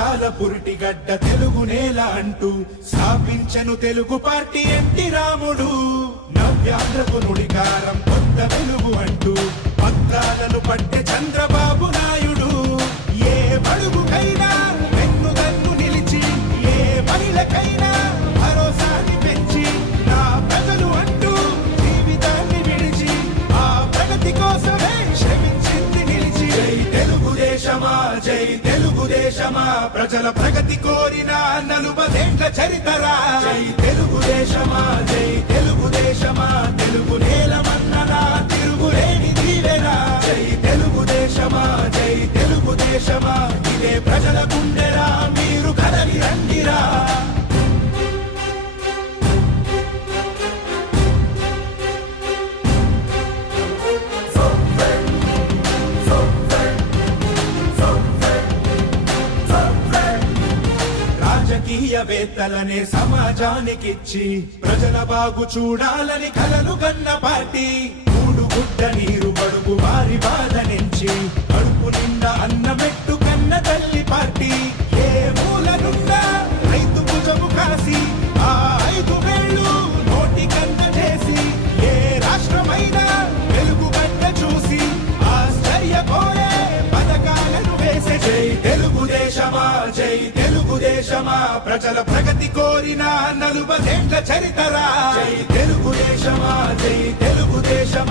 పౌరుషాల పురిటిగడ్డ తెలుగు నేల అంటూ స్థాపించను Telugu party NT రాముడు. నవ్యాంధ్రకు నుడికారం కొత్త వెలుగు అంటూ తెలుగుదేశమా ప్రజల ప్రగతి కోరిన నలుబదేండ్ల చరితరా? జై తెలుగుదేశమా జై తెలుగుదేశమా తెలుగు నేలమన్ననా తిరుగులేని దీవెనా? జై తెలుగుదేశమా జై తెలుగుదేశమా ఇదే ప్రజల గుండెరా? శాస్త్రీయవేత్తలనే సమాజానికిచ్చి ప్రజల బాగు చూడాలని కలలు కన్న పార్టీ. మూడు గుడ్డ నీరు బడుగు వారి బాధ నుంచి కడుపు నిండా అన్నమెట్టు కన్న తల్లి పార్టీ. ఏ మూలనున్నా రైతు భుజము కాసి ఆ ఐదు వేళ్ళు నోటి కన్న చేసి ఏ రాష్ట్రమైనా తెలుగు గడ్డ చూసి ఆశ్చర్యపోయే పథకాలను వేసే జై తెలుగుదేశమా జై దేశమా? ప్రజల ప్రగతి కోరిన నలుబదేండ్ల చరితరా? జై తెలుగుదేశమా జై తెలుగుదేశమా